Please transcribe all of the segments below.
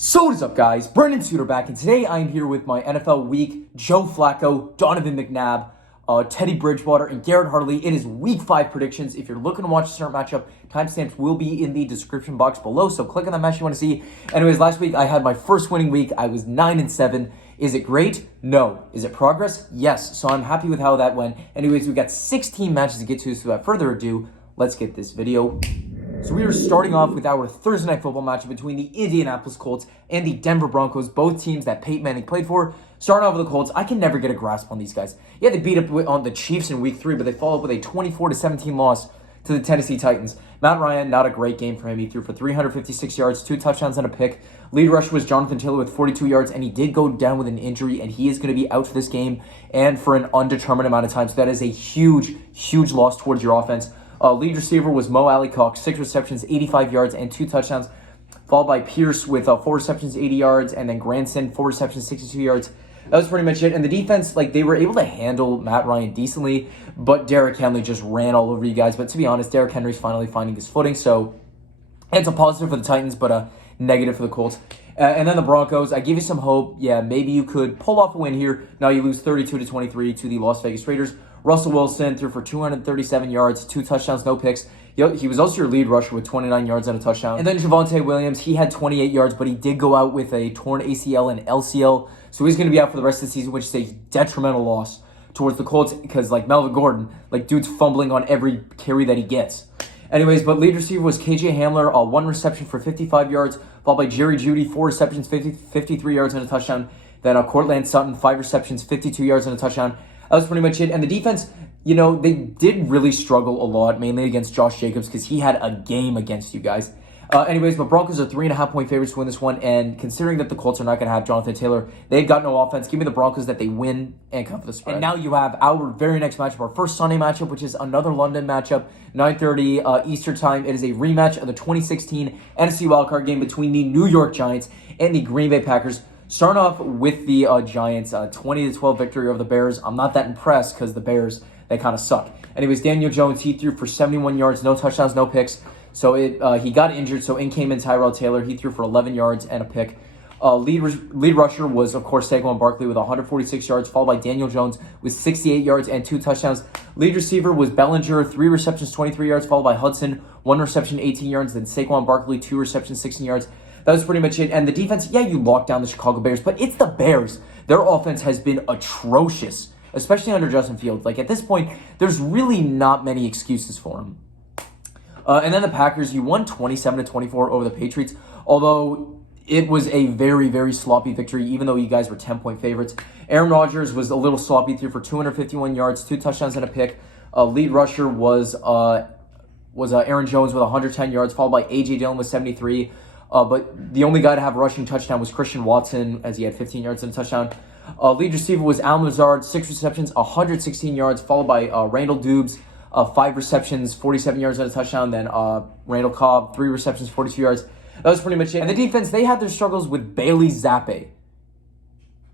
So what is up, guys? Brendan Suter back, and today I'm here with my NFL Week, Joe Flacco, Donovan McNabb, Teddy Bridgewater, and Garrett Hartley. It is Week 5 predictions. If you're looking to watch a certain matchup, timestamps will be in the description box below, so click on the match you want to see. Anyways, last week I had my first winning week. I was 9-7. Is it great? No. Is it progress? Yes. So I'm happy with how that went. Anyways, we got 16 matches to get to, so without further ado, let's get this video. So we are starting off with our Thursday Night Football matchup between the Indianapolis Colts and the Denver Broncos, both teams that Peyton Manning played for. Starting off with the Colts, I can never get a grasp on these guys. Yeah, they beat up on the Chiefs in Week 3, but they followed up with a 24-17 loss to the Tennessee Titans. Matt Ryan, not a great game for him. He threw for 356 yards, 2 touchdowns, and a pick. Lead rusher was Jonathan Taylor with 42 yards, and he did go down with an injury, and he is going to be out for this game and for an undetermined amount of time. So that is a huge, huge loss towards your offense. Lead receiver was Mo Alley-Cox, 6 receptions, 85 yards, and 2 touchdowns, followed by Pierce with 4 receptions, 80 yards, and then Granson, 4 receptions, 62 yards. That was pretty much it. And the defense, they were able to handle Matt Ryan decently, but Derrick Henry just ran all over you guys. But to be honest, Derrick Henry's finally finding his footing, so it's a positive for the Titans, but a negative for the Colts. And then the Broncos, I give you some hope. Yeah, maybe you could pull off a win here. Now you lose 32-23 to the Las Vegas Raiders. Russell Wilson threw for 237 yards, 2 touchdowns, no picks. He was also your lead rusher with 29 yards and a touchdown. And then Javonte Williams, he had 28 yards, but he did go out with a torn ACL and LCL. So he's going to be out for the rest of the season, which is a detrimental loss towards the Colts because, Melvin Gordon, dude's fumbling on every carry that he gets. Anyways, but lead receiver was KJ Hamler, 1 reception for 55 yards, followed by Jerry Jeudy, 4 receptions, 53 yards and a touchdown. Then Cortland Sutton, 5 receptions, 52 yards and a touchdown. That was pretty much it. And the defense, they did really struggle a lot, mainly against Josh Jacobs because he had a game against you guys. Anyways, but Broncos are 3.5-point favorites to win this one. And considering that the Colts are not going to have Jonathan Taylor, they've got no offense. Give me the Broncos that they win and cover the spread. And now you have our very next matchup, our first Sunday matchup, which is another London matchup, 9:30 Eastern time. It is a rematch of the 2016 NFC wildcard game between the New York Giants and the Green Bay Packers. Starting off with the Giants, 20-12 victory over the Bears. I'm not that impressed because the Bears, they kind of suck. Anyways, Daniel Jones, he threw for 71 yards, no touchdowns, no picks. So he got injured, so in came in Tyrell Taylor. He threw for 11 yards and a pick. Lead rusher was, of course, Saquon Barkley with 146 yards, followed by Daniel Jones with 68 yards and 2 touchdowns. Lead receiver was Bellinger, 3 receptions, 23 yards, followed by Hudson, 1 reception, 18 yards. Then Saquon Barkley, 2 receptions, 16 yards. That was pretty much it. And the defense, yeah, you locked down the Chicago Bears, but it's the Bears. Their offense has been atrocious, especially under Justin Fields. At this point, there's really not many excuses for him. And then the Packers, you won 27-24 over the Patriots, although it was a very, very sloppy victory, even though you guys were 10-point favorites. Aaron Rodgers was a little sloppy, threw for 251 yards, 2 touchdowns and a pick. Lead rusher was Aaron Jones with 110 yards, followed by A.J. Dillon with 73. But the only guy to have a rushing touchdown was Christian Watson, as he had 15 yards and a touchdown. Lead receiver was Allen Lazard, 6 receptions, 116 yards, followed by Randall Dubes, 5 receptions, 47 yards and a touchdown. Then Randall Cobb, 3 receptions, 42 yards. That was pretty much it. And the defense, they had their struggles with Bailey Zappi.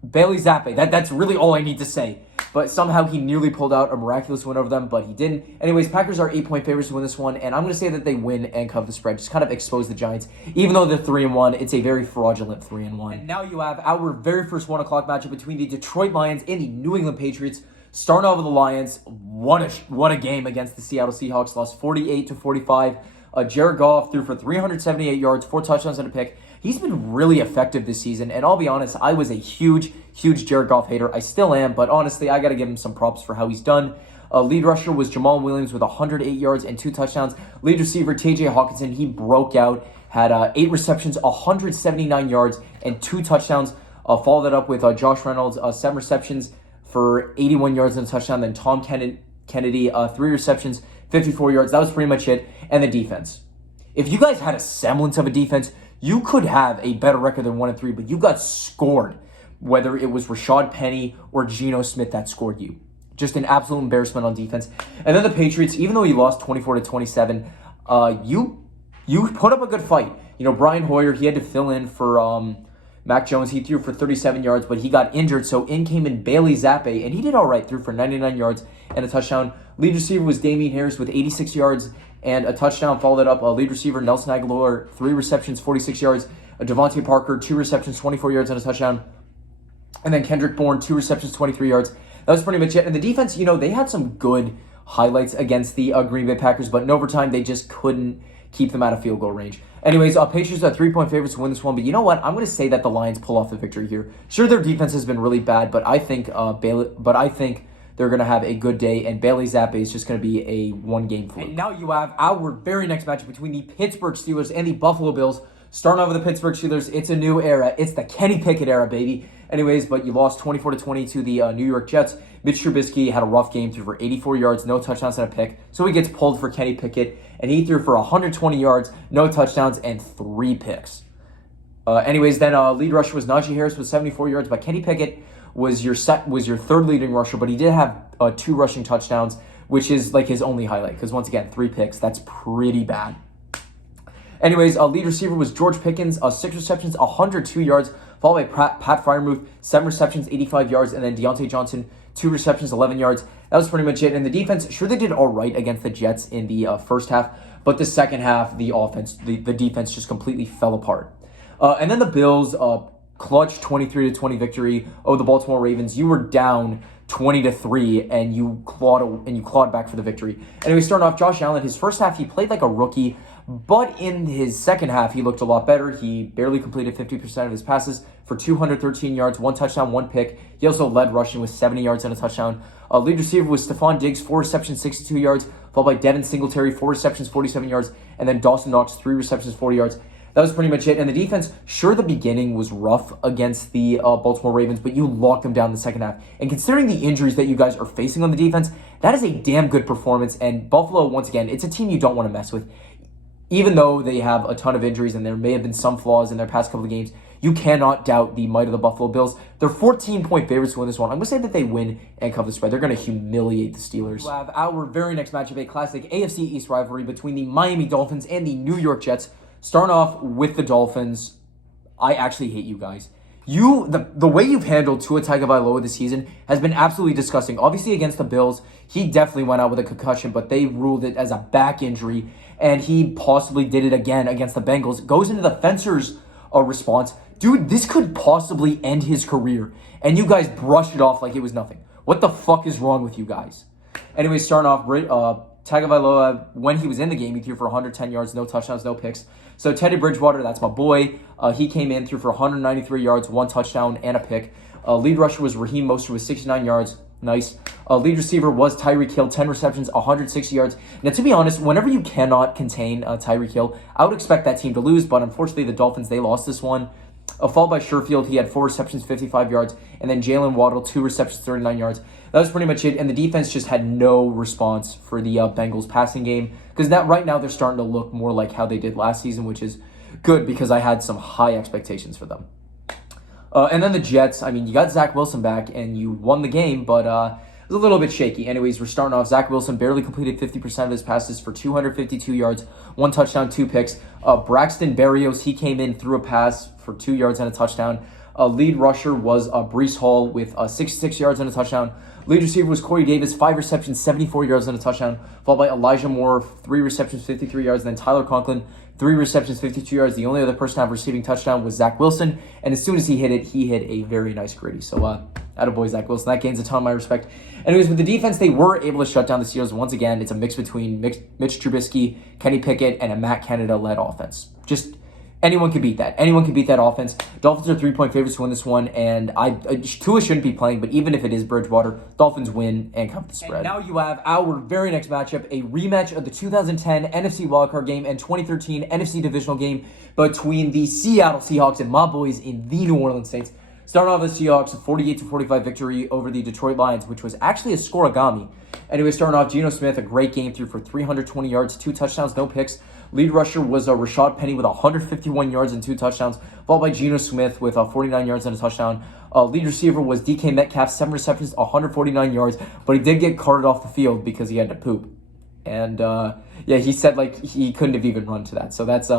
That's really all I need to say. But somehow he nearly pulled out a miraculous win over them, but he didn't. Anyways, Packers are 8-point favorites to win this one, and I'm going to say that they win and cover the spread. Just kind of expose the Giants. Even though they're 3-1, it's a very fraudulent 3-1. And now you have our very first 1 o'clock matchup between the Detroit Lions and the New England Patriots. Starting off with the Lions, what a game against the Seattle Seahawks. Lost 48-45. Jared Goff threw for 378 yards, 4 touchdowns and a pick. He's been really effective this season, and I'll be honest, I was a huge Jared Goff hater. I still am, but honestly, I got to give him some props for how he's done. Lead rusher was Jamal Williams with 108 yards and 2 touchdowns. Lead receiver, TJ Hawkinson, he broke out, had 8 receptions, 179 yards, and 2 touchdowns. Followed that up with Josh Reynolds, 7 receptions for 81 yards and a touchdown. Then Tom Kennedy, 3 receptions, 54 yards. That was pretty much it. And the defense. If you guys had a semblance of a defense, you could have a better record than 1-3, but you got scored, whether it was Rashad Penny or Geno Smith that scored you. Just an absolute embarrassment on defense. And then the Patriots, even though you lost 24-27, you put up a good fight. Brian Hoyer, he had to fill in for Mac Jones. He threw for 37 yards, but he got injured, so in came in Bailey Zappi, and he did all right, threw for 99 yards and a touchdown. Lead receiver was Damian Harris with 86 yards and a touchdown. Followed it up, lead receiver Nelson Aguilar, 3 receptions, 46 yards. Devontae Parker, 2 receptions, 24 yards and a touchdown. And then Kendrick Bourne, 2 receptions, 23 yards. That was pretty much it. And the defense, they had some good highlights against the Green Bay Packers, but in overtime, they just couldn't keep them out of field goal range. Anyways, Patriots are 3-point favorites to win this one, but you know what? I'm going to say that the Lions pull off the victory here. Sure, their defense has been really bad, but I think they're going to have a good day, and Bailey Zappi is just going to be a one-game fluke. And now you have our very next matchup between the Pittsburgh Steelers and the Buffalo Bills. Starting off with the Pittsburgh Steelers, it's a new era. It's the Kenny Pickett era, baby. Anyways, but you lost 24-20 to the New York Jets. Mitch Trubisky had a rough game, threw for 84 yards, no touchdowns and a pick. So he gets pulled for Kenny Pickett, and he threw for 120 yards, no touchdowns, and 3 picks. Then lead rusher was Najee Harris with 74 yards, but Kenny Pickett was your third leading rusher, but he did have 2 rushing touchdowns, which is like his only highlight, because once again, 3 picks. That's pretty bad. Anyways, lead receiver was George Pickens, 6 receptions, 102 yards, followed by Pat Freiermuth, 7 receptions, 85 yards, and then Deontay Johnson, 2 receptions, 11 yards. That was pretty much it. And the defense, sure, they did all right against the Jets in the first half, but the second half, the defense just completely fell apart. And then the Bills, clutch 23-20 victory over the Baltimore Ravens. You were down 20-3, and you clawed back for the victory. Anyway, starting off, Josh Allen, his first half, he played like a rookie, but in his second half, he looked a lot better. He barely completed 50% of his passes for 213 yards, 1 touchdown, 1 pick. He also led rushing with 70 yards and a touchdown. Lead receiver was Stephon Diggs, 4 receptions, 62 yards, followed by Devin Singletary, 4 receptions, 47 yards, and then Dawson Knox, 3 receptions, 40 yards. That was pretty much it. And the defense, sure, the beginning was rough against the Baltimore Ravens, but you locked them down in the second half. And considering the injuries that you guys are facing on the defense, that is a damn good performance. And Buffalo, once again, it's a team you don't want to mess with. Even though they have a ton of injuries and there may have been some flaws in their past couple of games, you cannot doubt the might of the Buffalo Bills. They're 14-point favorites to win this one. I'm going to say that they win and cover the spread. They're going to humiliate the Steelers. We'll have our very next matchup, a classic AFC East rivalry between the Miami Dolphins and the New York Jets. Starting off with the Dolphins, I actually hate you guys. The way you've handled Tua Tagovailoa this season has been absolutely disgusting. Obviously, against the Bills, he definitely went out with a concussion, but they ruled it as a back injury, and he possibly did it again against the Bengals. Goes into the Fencers' response. Dude, this could possibly end his career, and you guys brushed it off like it was nothing. What the fuck is wrong with you guys? Anyway, starting off, Tagovailoa, when he was in the game, he threw for 110 yards, no touchdowns, no picks. So Teddy Bridgewater, that's my boy. He came in, threw for 193 yards, 1 touchdown, and a pick. Lead rusher was Raheem Mostert with 69 yards. Nice. Lead receiver was Tyreek Hill, 10 receptions, 160 yards. Now, to be honest, whenever you cannot contain Tyreek Hill, I would expect that team to lose, but unfortunately, the Dolphins, they lost this one. Followed by Sherfield, he had 4 receptions, 55 yards, and then Jalen Waddle, 2 receptions, 39 yards. That was pretty much it, and the defense just had no response for the Bengals passing game, because right now they're starting to look more like how they did last season, which is good because I had some high expectations for them. And then the Jets, I mean, you got Zach Wilson back, and you won the game, but it was a little bit shaky. Anyways, we're starting off. Zach Wilson barely completed 50% of his passes for 252 yards, 1 touchdown, 2 picks. Braxton Berrios, he came in, threw a pass for 2 yards and a touchdown. Lead rusher was Breece Hall with 66 yards and a touchdown. Lead receiver was Corey Davis, 5 receptions, 74 yards and a touchdown, followed by Elijah Moore, 3 receptions, 53 yards, and then Tyler Conklin, 3 receptions, 52 yards. The only other person to have receiving touchdown was Zach Wilson, and as soon as he hit it, he hit a very nice gritty. So, attaboy Zach Wilson. That gains a ton of my respect. Anyways, with the defense, they were able to shut down the Steelers. Once again, it's a mix between Mitch Trubisky, Kenny Pickett, and a Matt Canada-led offense. Just anyone could beat that. Anyone could beat that offense. Dolphins are 3-point favorites to win this one, and Tua shouldn't be playing, but even if it is Bridgewater, Dolphins win and cover the spread. And now you have our very next matchup, a rematch of the 2010 NFC wildcard game and 2013 NFC divisional game between the Seattle Seahawks and my boys in the New Orleans Saints. Starting off with the Seahawks, a 48-45 victory over the Detroit Lions, which was actually a scoregami. Anyway, starting off, Geno Smith, a great game, threw for 320 yards, 2 touchdowns, no picks. Lead rusher was Rashad Penny with 151 yards and 2 touchdowns, followed by Geno Smith with 49 yards and a touchdown. Lead receiver was DK Metcalf, 7 receptions, 149 yards, but he did get carted off the field because he had to poop. And, he said, he couldn't have even run to that. So that's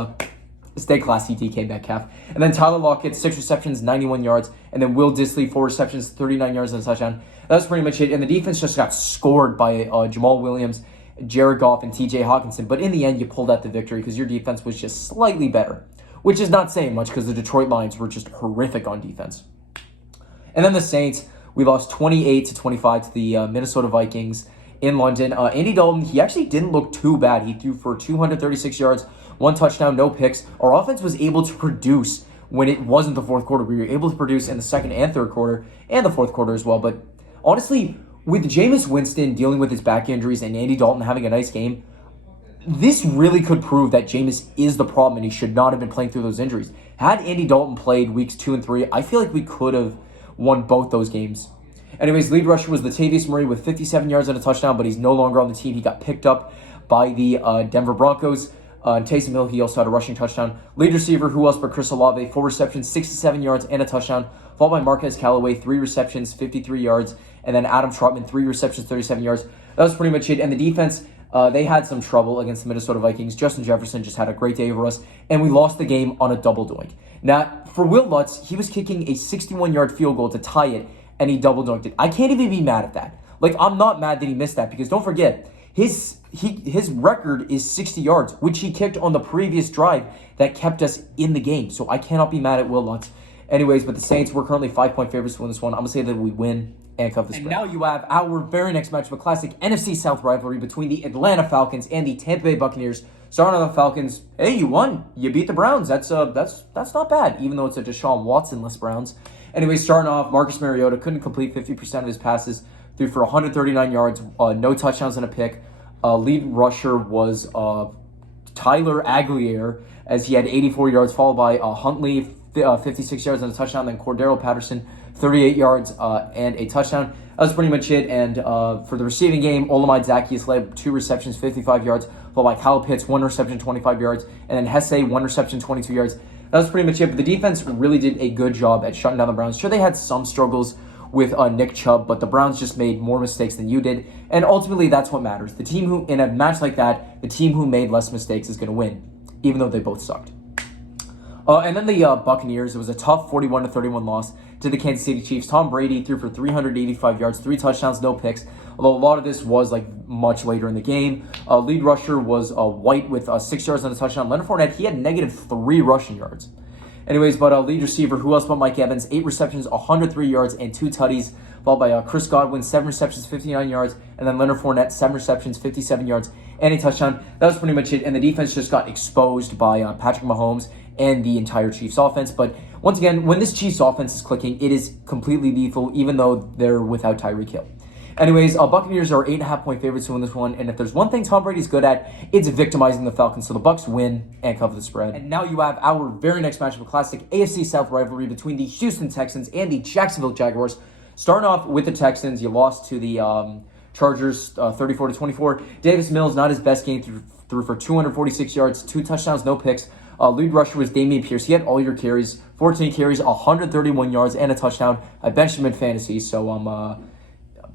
stay classy, DK Metcalf. And then Tyler Lockett, 6 receptions, 91 yards. And then Will Dissly, 4 receptions, 39 yards and a touchdown. That was pretty much it. And the defense just got scored by Jamal Williams, Jared Goff, and TJ Hawkinson. But in the end, you pulled out the victory because your defense was just slightly better. which is not saying much because the Detroit Lions were just horrific on defense. And then the Saints, we lost 28-25 to the Minnesota Vikings in London. Andy Dalton, he actually didn't look too bad. He threw for 236 yards, 1 touchdown, no picks. Our offense was able to produce when it wasn't the fourth quarter. We were able to produce in the second and third quarter and the fourth quarter as well. But honestly, with Jameis Winston dealing with his back injuries and Andy Dalton having a nice game, this really could prove that Jameis is the problem and he should not have been playing through those injuries. Had Andy Dalton played weeks 2 and 3, I feel like we could have won both those games. Anyways, lead rusher was Latavius Murray with 57 yards and a touchdown, but he's no longer on the team. He got picked up by the Denver Broncos. Taysom Hill, he also had a rushing touchdown. Lead receiver, who else but Chris Olave, 4 receptions, 67 yards, and a touchdown. Followed by Marquez Callaway, 3 receptions, 53 yards. And then Adam Trotman, 3 receptions, 37 yards. That was pretty much it. And the defense, they had some trouble against the Minnesota Vikings. Justin Jefferson just had a great day over us. And we lost the game on a double doink. Now, for Will Lutz, he was kicking a 61-yard field goal to tie it, and he double dunked it. I can't even be mad at that. Like, I'm not mad that he missed that, because don't forget, his record is 60 yards, which he kicked on the previous drive that kept us in the game. So I cannot be mad at Will Lutz. Anyways, but the Saints, we're currently 5-point favorites to win this one. I'm going to say that we win and cover the spread. And now you have our very next match of a classic NFC South rivalry between the Atlanta Falcons and the Tampa Bay Buccaneers. Starting on the Falcons, hey, you won. You beat the Browns. That's not bad, even though it's a Deshaun Watson-less Browns. Anyway, starting off, Marcus Mariota couldn't complete 50% of his passes, threw for 139 yards, no touchdowns and a pick. Lead rusher was Tyler Aguilar, as he had 84 yards, followed by Huntley, 56 yards and a touchdown. Then Cordero Patterson, 38 yards and a touchdown. That was pretty much it. And for the receiving game, Olamide Zaccheaus led 2 receptions, 55 yards, followed by Kyle Pitts, 1 reception, 25 yards, and then Hesse, 1 reception, 22 yards. That was pretty much it. But the defense really did a good job at shutting down the Browns. Sure, they had some struggles with Nick Chubb, but the Browns just made more mistakes than you did. And ultimately, that's what matters. The team who, in a match like that, the team who made less mistakes is going to win, even though they both sucked. And then the Buccaneers, it was a tough 41-31 loss to the Kansas City Chiefs. Tom Brady threw for 385 yards, 3 touchdowns, no picks, although a lot of this was like much later in the game. Lead rusher was White with 6 yards and a touchdown. Leonard Fournette, he had -3 rushing yards. Anyways, but lead receiver, who else but Mike Evans, 8 receptions, 103 yards, and 2 tutties, followed by Chris Godwin, 7 receptions, 59 yards, and then Leonard Fournette, 7 receptions, 57 yards, and a touchdown. That was pretty much it, and the defense just got exposed by Patrick Mahomes and the entire Chiefs offense. But once again, when this Chiefs offense is clicking, it is completely lethal, even though they're without Tyreek Hill. Anyways, Buccaneers are 8.5-point favorites to win this one, and if there's one thing Tom Brady's good at, it's victimizing the Falcons. So the Bucs win and cover the spread. And now you have our very next match of a classic AFC South rivalry between the Houston Texans and the Jacksonville Jaguars. Starting off with the Texans, you lost to the Chargers 34-24. Davis Mills, not his best game, threw for 246 yards, 2 touchdowns, no picks. Lead rusher was Damian Pierce. He had all your carries, 14 carries, 131 yards, and a touchdown. I benched him in fantasy, so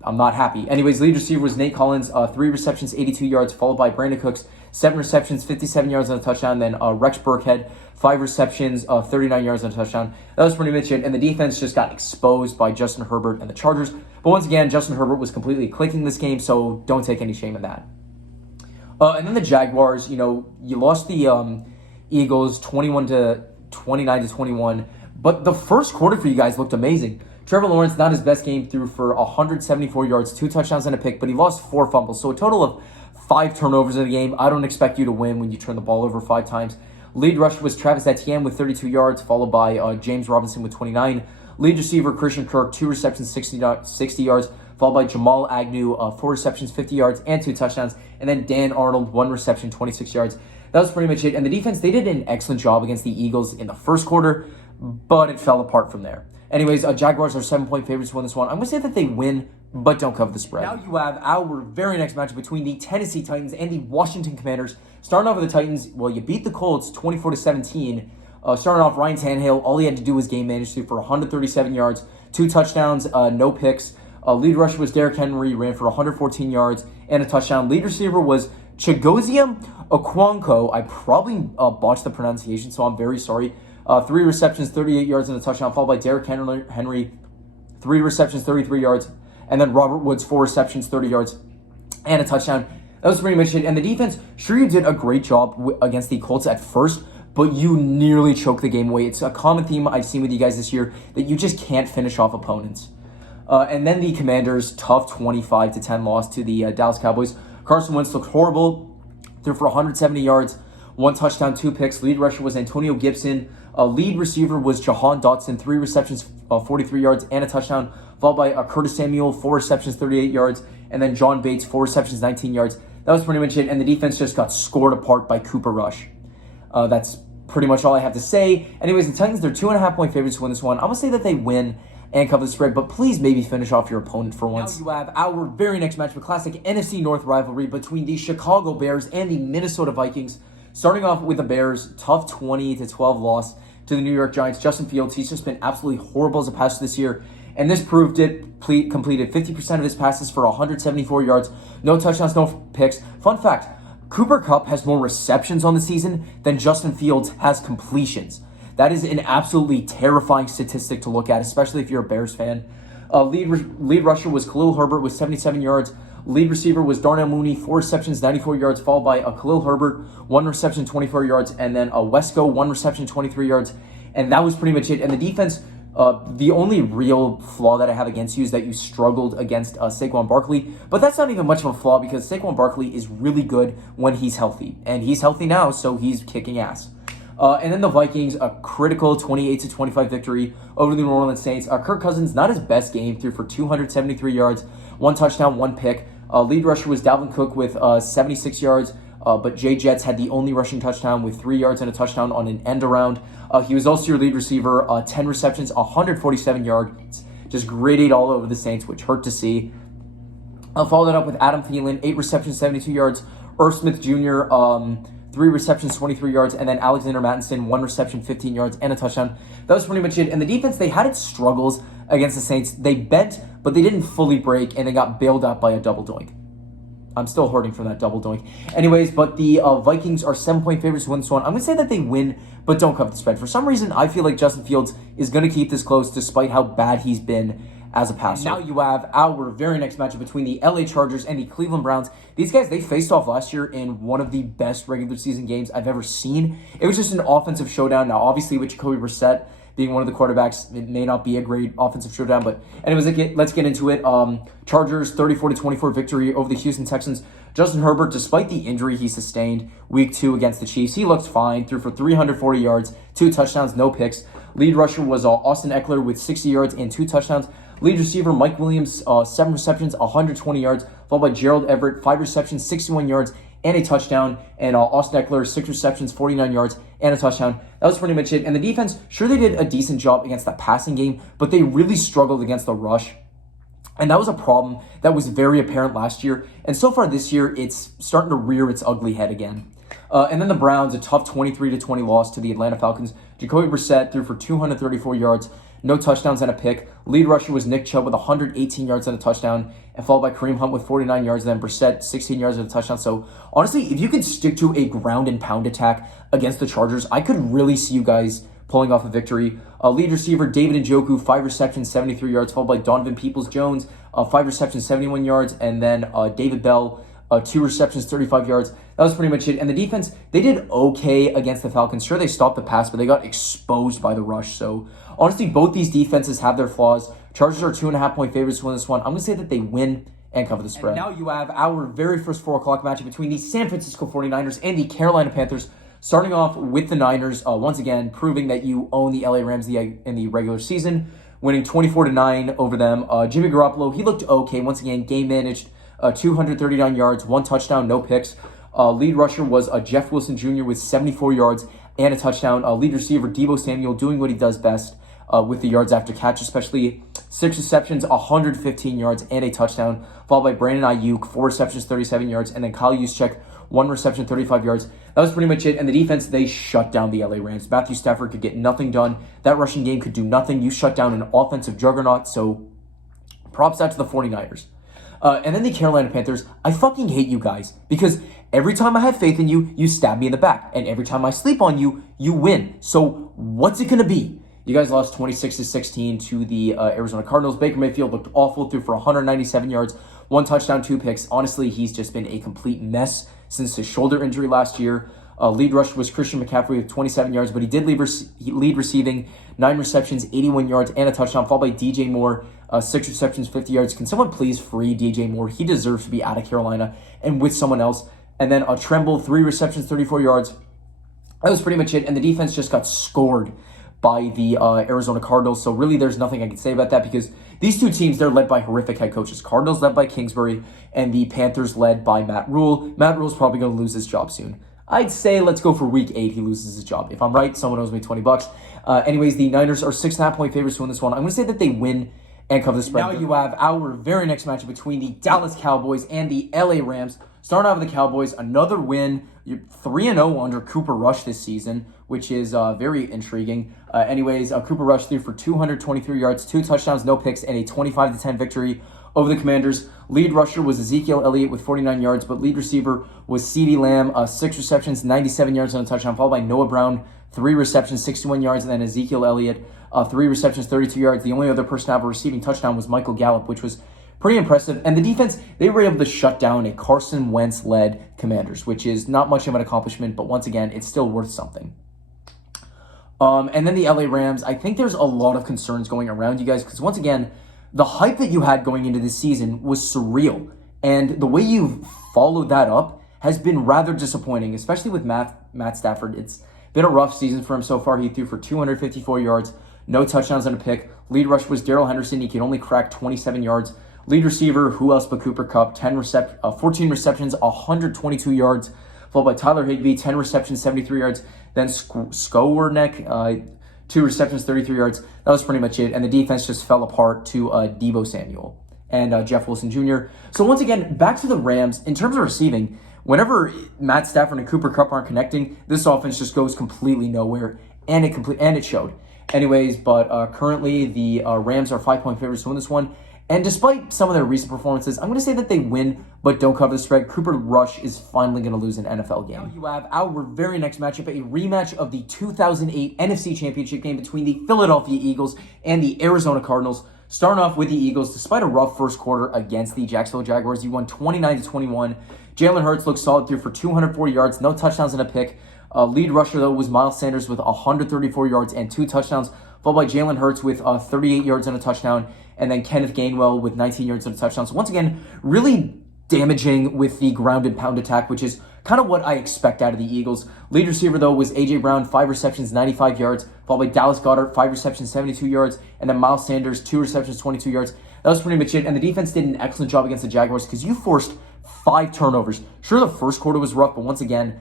I'm not happy. Anyways, lead receiver was Nate Collins, 3 receptions, 82 yards, followed by Brandon Cooks, 7 receptions, 57 yards and a touchdown. Then Rex Burkhead, 5 receptions, 39 yards and a touchdown. That was pretty much it. And the defense just got exposed by Justin Herbert and the Chargers. But once again, Justin Herbert was completely clicking this game, so don't take any shame in that. And then the Jaguars, you lost the Eagles 29-21. But the first quarter for you guys looked amazing. Trevor Lawrence, not his best game, threw for 174 yards, 2 touchdowns and a pick, but he lost 4 fumbles. So a total of 5 turnovers in the game. I don't expect you to win when you turn the ball over 5 times. Lead rusher was Travis Etienne with 32 yards, followed by James Robinson with 29. Lead receiver Christian Kirk, 2 receptions, 60 yards, followed by Jamal Agnew, 4 receptions, 50 yards, and 2 touchdowns. And then Dan Arnold, 1 reception, 26 yards. That was pretty much it. And the defense, they did an excellent job against the Eagles in the first quarter, but it fell apart from there. Anyways, Jaguars are 7-point favorites to win this one. I'm going to say that they win, but don't cover the spread. Now you have our very next match between the Tennessee Titans and the Washington Commanders. Starting off with the Titans, well, you beat the Colts 24-17. Starting off, Ryan Tannehill, all he had to do was game manage for 137 yards, 2 touchdowns, no picks. Lead rusher was Derrick Henry, ran for 114 yards and a touchdown. Lead receiver was Chigoziem Okonkwo. I probably botched the pronunciation, so I'm very sorry. 3 receptions, 38 yards and a touchdown, followed by Derrick Henry, 3 receptions, 33 yards, and then Robert Woods, 4 receptions, 30 yards, and a touchdown. That was pretty much it. And the defense, sure, you did a great job against the Colts at first, but you nearly choke the game away. It's a common theme I've seen with you guys this year that you just can't finish off opponents. And then the Commanders, tough 25-10 loss to the Dallas Cowboys. Carson Wentz looked horrible, threw for 170 yards, 1 touchdown, 2 picks. Lead rusher was Antonio Gibson. Lead receiver was Jahan Dotson, 3 receptions, 43 yards, and a touchdown, followed by Curtis Samuel, 4 receptions, 38 yards, and then John Bates, 4 receptions, 19 yards. That was pretty much it, and the defense just got scored apart by Cooper Rush. That's pretty much all I have to say. Anyways, the Titans, they're 2.5-point favorites to win this one. I'm going to say that they win and cover the spread, but please maybe finish off your opponent for once. Now you have our very next match, a classic NFC North rivalry between the Chicago Bears and the Minnesota Vikings. Starting off with the Bears, tough 20-12 loss to the New York Giants. Justin Fields, he's just been absolutely horrible as a passer this year, and this proved it. Completed 50% of his passes for 174 yards, no touchdowns, no picks. Fun fact, Cooper Kupp has more receptions on the season than Justin Fields has completions. That is an absolutely terrifying statistic to look at, especially if you're a Bears fan. Lead rusher was Khalil Herbert with 77 yards. Lead receiver was Darnell Mooney, 4 receptions, 94 yards, followed by Khalil Herbert, 1 reception, 24 yards, and then Wesco, 1 reception, 23 yards. And that was pretty much it. And the defense, the only real flaw that I have against you is that you struggled against Saquon Barkley. But that's not even much of a flaw because Saquon Barkley is really good when he's healthy. And he's healthy now, so he's kicking ass. And then the Vikings, a critical 28-25 victory over the New Orleans Saints. Kirk Cousins, not his best game, threw for 273 yards, 1 touchdown, 1 pick. Lead rusher was Dalvin Cook with 76 yards, but Jay Jets had the only rushing touchdown with 3 yards and a touchdown on an end around. He was also your lead receiver, 10 receptions, 147 yards, just gritted all over the Saints, which hurt to see. Followed it up with Adam Thielen, 8 receptions, 72 yards. Irv Smith Jr., 3 receptions, 23 yards, and then Alexander Mattison, 1 reception, 15 yards, and a touchdown. That was pretty much it. And the defense, they had its struggles against the Saints. They bent, but they didn't fully break, and they got bailed out by a double doink. I'm still hurting from that double doink. Anyways, but the Vikings are 7-point favorites to win this one. I'm going to say that they win, but don't cover the spread. For some reason, I feel like Justin Fields is going to keep this close despite how bad he's been as a passer. Now you have our very next matchup between the LA Chargers and the Cleveland Browns. These guys, they faced off last year in one of the best regular season games I've ever seen. It was just an offensive showdown. Now, obviously, with Jacoby Brissett being one of the quarterbacks, it may not be a great offensive showdown, but anyways, let's get into it. Chargers 34-24 victory over the Houston Texans. Justin Herbert, despite the injury he sustained week 2 against the Chiefs, he looked fine, threw for 340 yards, 2 touchdowns, no picks. Lead rusher was Austin Eckler with 60 yards and 2 touchdowns. Lead receiver Mike Williams, 7 receptions, 120 yards, followed by Gerald Everett, 5 receptions, 61 yards, and a touchdown. And Austin Eckler, 6 receptions, 49 yards, and a touchdown. That was pretty much it. And the defense, sure, they did a decent job against the passing game, but they really struggled against the rush. And that was a problem that was very apparent last year. And so far this year, it's starting to rear its ugly head again. And then the Browns, a tough 23-20 loss to the Atlanta Falcons. Jacoby Brissett threw for 234 yards, no touchdowns and a pick. Lead rusher was Nick Chubb with 118 yards and a touchdown, and followed by Kareem Hunt with 49 yards, and then Brissett 16 yards and a touchdown. So honestly, if you could stick to a ground and pound attack against the Chargers, I could really see you guys pulling off a victory. Lead receiver David Njoku, 5 receptions, 73 yards, followed by Donovan Peoples-Jones, 5 receptions, 71 yards, and then David Bell, 2 receptions, 35 yards. That was pretty much it. And the defense, they did okay against the Falcons. Sure, they stopped the pass, but they got exposed by the rush. So honestly, both these defenses have their flaws. Chargers are 2.5-point favorites to win this one. I'm going to say that they win and cover the spread. And now you have our very first 4 o'clock matchup between the San Francisco 49ers and the Carolina Panthers. Starting off with the Niners, once again, proving that you own the LA Rams in the regular season, winning 24-9 over them. Jimmy Garoppolo, he looked okay. Once again, game managed, 239 yards, 1 touchdown, no picks. Lead rusher was Jeff Wilson Jr. with 74 yards and a touchdown. Lead receiver Deebo Samuel doing what he does best with the yards after catch, especially 6 receptions, 115 yards, and a touchdown, followed by Brandon Ayuk, 4 receptions, 37 yards, and then Kyle Juszczyk, 1 reception, 35 yards. That was pretty much it. And the defense, they shut down the LA Rams. Matthew Stafford could get nothing done. That rushing game could do nothing. You shut down an offensive juggernaut, so props out to the 49ers. And then the Carolina Panthers, I fucking hate you guys because every time I have faith in you, you stab me in the back. And every time I sleep on you, you win. So what's it going to be? You guys lost 26-16 to the Arizona Cardinals. Baker Mayfield looked awful, threw for 197 yards, 1 touchdown, 2 picks. Honestly, he's just been a complete mess since his shoulder injury last year. Lead rusher was Christian McCaffrey with 27 yards, but he did lead receiving, 9 receptions, 81 yards, and a touchdown, followed by DJ Moore, 6 receptions, 50 yards. Can someone please free DJ Moore? He deserves to be out of Carolina and with someone else. And then Tremble, 3 receptions, 34 yards. That was pretty much it. And the defense just got scored by the Arizona Cardinals. So really there's nothing I can say about that because these two teams, they're led by horrific head coaches. Cardinals led by Kingsbury and the Panthers led by Matt Rule. Matt Rule's probably going to lose his job soon. I'd say let's go for week 8. He loses his job. If I'm right, someone owes me $20. Anyways, the Niners are 6.5-point favorites to win this one. I'm going to say that they win and cover the spread. Now you have our very next matchup between the Dallas Cowboys and the LA Rams. Starting out with the Cowboys, another win. You're 3-0 under Cooper Rush this season, which is very intriguing. Cooper Rush threw for 223 yards, 2 touchdowns, no picks, and a 25-10 victory over the Commanders. Lead rusher was Ezekiel Elliott with 49 yards, but lead receiver was CeeDee Lamb, 6 receptions, 97 yards on a touchdown, followed by Noah Brown, 3 receptions, 61 yards, and then Ezekiel Elliott, 3 receptions, 32 yards. The only other person to have a receiving touchdown was Michael Gallup, which was pretty impressive. And the defense, they were able to shut down a Carson Wentz-led Commanders, which is not much of an accomplishment, but once again, it's still worth something. And then the LA Rams, I think there's a lot of concerns going around you guys, because once again, the hype that you had going into this season was surreal. And the way you've followed that up has been rather disappointing, especially with Matt Stafford. It's been a rough season for him so far. He threw for 254 yards, no touchdowns and a pick. Lead rush was Darrell Henderson. He could only crack 27 yards. Lead receiver, who else but Cooper Kupp, 14 receptions, 122 yards, followed by Tyler Higbee, 10 receptions, 73 yards. Then Skowronek, 2 receptions, 33 yards. That was pretty much it. And the defense just fell apart to Deebo Samuel and Jeff Wilson Jr. So once again, back to the Rams. In terms of receiving, whenever Matt Stafford and Cooper Kupp aren't connecting, this offense just goes completely nowhere, and it showed. Anyways, but currently the Rams are 5-point favorites to win this one. And despite some of their recent performances, I'm going to say that they win, but don't cover the spread. Cooper Rush is finally going to lose an NFL game. Now you have our very next matchup, a rematch of the 2008 NFC Championship game between the Philadelphia Eagles and the Arizona Cardinals. Starting off with the Eagles, despite a rough first quarter against the Jacksonville Jaguars, you won 29-21. Jalen Hurts looked solid through for 240 yards, no touchdowns and a pick. Lead rusher, though, was Miles Sanders with 134 yards and 2 touchdowns, followed by Jalen Hurts with 38 yards and a touchdown, and then Kenneth Gainwell with 19 yards and a touchdown. So once again, really damaging with the ground and pound attack, which is kind of what I expect out of the Eagles. Lead receiver, though, was A.J. Brown, 5 receptions, 95 yards, followed by Dallas Goedert, 5 receptions, 72 yards, and then Miles Sanders, 2 receptions, 22 yards. That was pretty much it. And the defense did an excellent job against the Jaguars because you forced 5 turnovers. Sure, the first quarter was rough, but once again,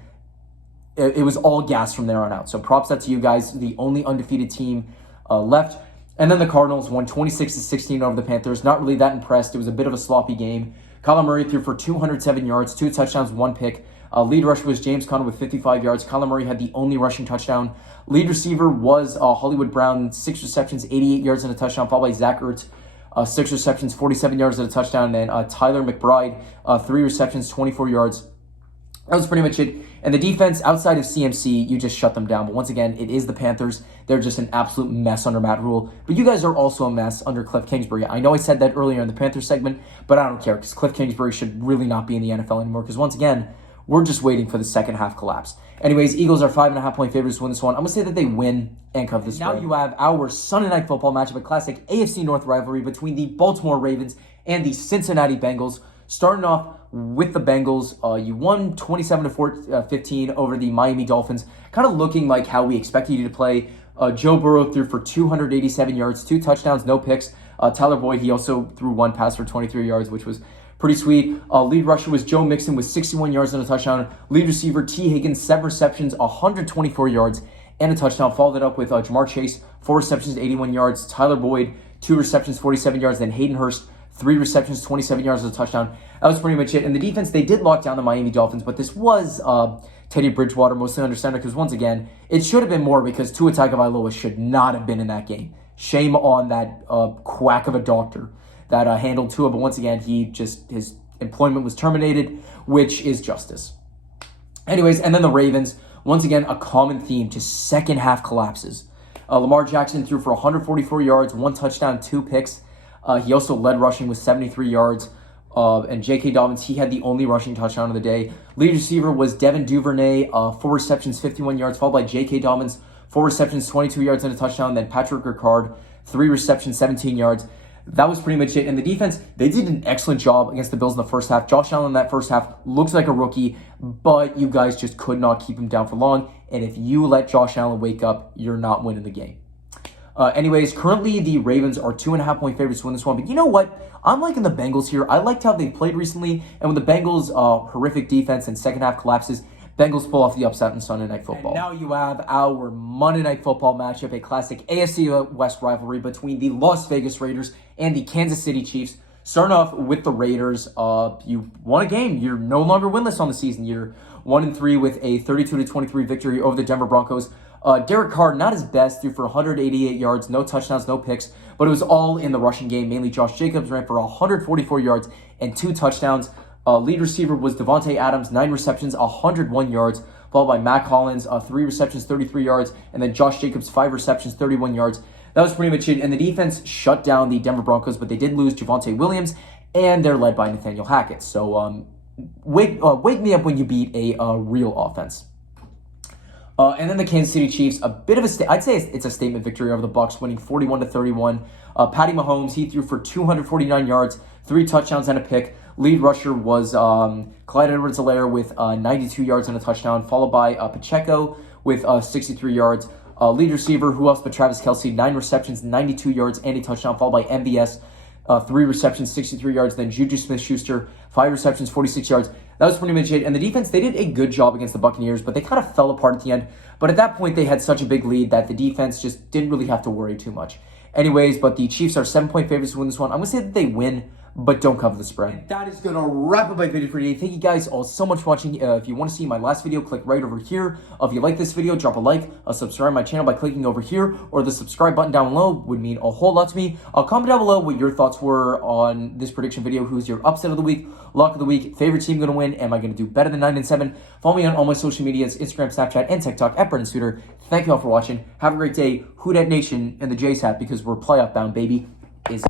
it was all gas from there on out. So props out to you guys, the only undefeated team left. And then the Cardinals won 26-16 over the Panthers. Not really that impressed. It was a bit of a sloppy game. Kyler Murray threw for 207 yards, 2 touchdowns, 1 pick. Lead rusher was James Conner with 55 yards. Kyler Murray had the only rushing touchdown. Lead receiver was Hollywood Brown, 6 receptions, 88 yards and a touchdown, followed by Zach Ertz, 6 receptions, 47 yards and a touchdown. And then Tyler McBride, 3 receptions, 24 yards. That was pretty much it. And the defense, outside of CMC, you just shut them down. But once again, it is the Panthers. They're just an absolute mess under Matt Rule. But you guys are also a mess under Cliff Kingsbury. I know I said that earlier in the Panthers segment, but I don't care because Cliff Kingsbury should really not be in the NFL anymore because once again, we're just waiting for the second half collapse. Anyways, Eagles are 5.5-point favorites to win this one. I'm going to say that they win and cover this spread. Now you have our Sunday Night Football matchup, a classic AFC North rivalry between the Baltimore Ravens and the Cincinnati Bengals. Starting off with the Bengals, you won 27-15 over the Miami Dolphins, kind of looking like how we expected you to play. Joe Burrow threw for 287 yards, 2 touchdowns, no picks. Tyler Boyd, he also threw 1 pass for 23 yards, which was pretty sweet. Lead rusher was Joe Mixon with 61 yards and a touchdown. Lead receiver T. Higgins, 7 receptions, 124 yards and a touchdown. Followed it up with Jamar Chase, 4 receptions, 81 yards. Tyler Boyd, 2 receptions, 47 yards. Then Hayden Hurst, 3 receptions, 27 yards and a touchdown. That was pretty much it. And the defense, they did lock down the Miami Dolphins, but this was Teddy Bridgewater, mostly understandable, because once again, it should have been more because Tua Tagovailoa should not have been in that game. Shame on that quack of a doctor that handled Tua, but once again, his employment was terminated, which is justice. Anyways, and then the Ravens, once again, a common theme, just second half collapses. Lamar Jackson threw for 144 yards, 1 touchdown, 2 picks. He also led rushing with 73 yards. And J.K. Dobbins, he had the only rushing touchdown of the day. Lead receiver was Devin Duvernay, 4 receptions, 51 yards, followed by J.K. Dobbins, 4 receptions, 22 yards and a touchdown. Then Patrick Ricard, 3 receptions, 17 yards. That was pretty much it. And the defense, they did an excellent job against the Bills in the first half. Josh Allen in that first half looks like a rookie, but you guys just could not keep him down for long. And if you let Josh Allen wake up, you're not winning the game. Anyways, currently the Ravens are 2.5-point favorites to win this one. But you know what? I'm liking the Bengals here. I liked how they played recently. And with the Bengals' horrific defense and second half collapses, Bengals pull off the upset in Sunday Night Football. And now you have our Monday Night Football matchup, a classic AFC West rivalry between the Las Vegas Raiders and the Kansas City Chiefs. Starting off with the Raiders, you won a game. You're no longer winless on the season. You're 1-3 with a 32-23 victory over the Denver Broncos. Derek Carr, not his best, threw for 188 yards, no touchdowns, no picks, but it was all in the rushing game. Mainly Josh Jacobs ran for 144 yards and 2 touchdowns. Lead receiver was Devontae Adams, 9 receptions, 101 yards, followed by Matt Collins, 3 receptions, 33 yards, and then Josh Jacobs, 5 receptions, 31 yards. That was pretty much it. And the defense shut down the Denver Broncos, but they did lose Javonte Williams, and they're led by Nathaniel Hackett. So wake me up when you beat a real offense. And then the Kansas City Chiefs, a bit of I'd say it's a statement victory over the Bucs, winning 41-31. Patty Mahomes, he threw for 249 yards, 3 touchdowns and a pick. Lead rusher was Clyde Edwards-Helaire with 92 yards and a touchdown, followed by Pacheco with 63 yards. Lead receiver, who else but Travis Kelce, 9 receptions, 92 yards and a touchdown, followed by MVS, 3 receptions, 63 yards. Then Juju Smith-Schuster, 5 receptions, 46 yards. That was pretty much it. And the defense, they did a good job against the Buccaneers, but they kind of fell apart at the end. But at that point, they had such a big lead that the defense just didn't really have to worry too much. Anyways, but the Chiefs are 7-point favorites to win this one. I'm going to say that they win, but don't cover the spread. That is going to wrap up my video for today. Thank you guys all so much for watching. If you want to see my last video, click right over here. If you like this video, drop a like. Subscribe to my channel by clicking over here, or the subscribe button down below would mean a whole lot to me. Comment down below what your thoughts were on this prediction video. Who's your upset of the week, lock of the week, favorite team going to win? Am I going to do better than 9-7? Follow me on all my social medias, Instagram, Snapchat, and TikTok at Brendan Suter. Thank you all for watching. Have a great day. Who Dat Nation and the Jays hat, because we're playoff bound, baby, is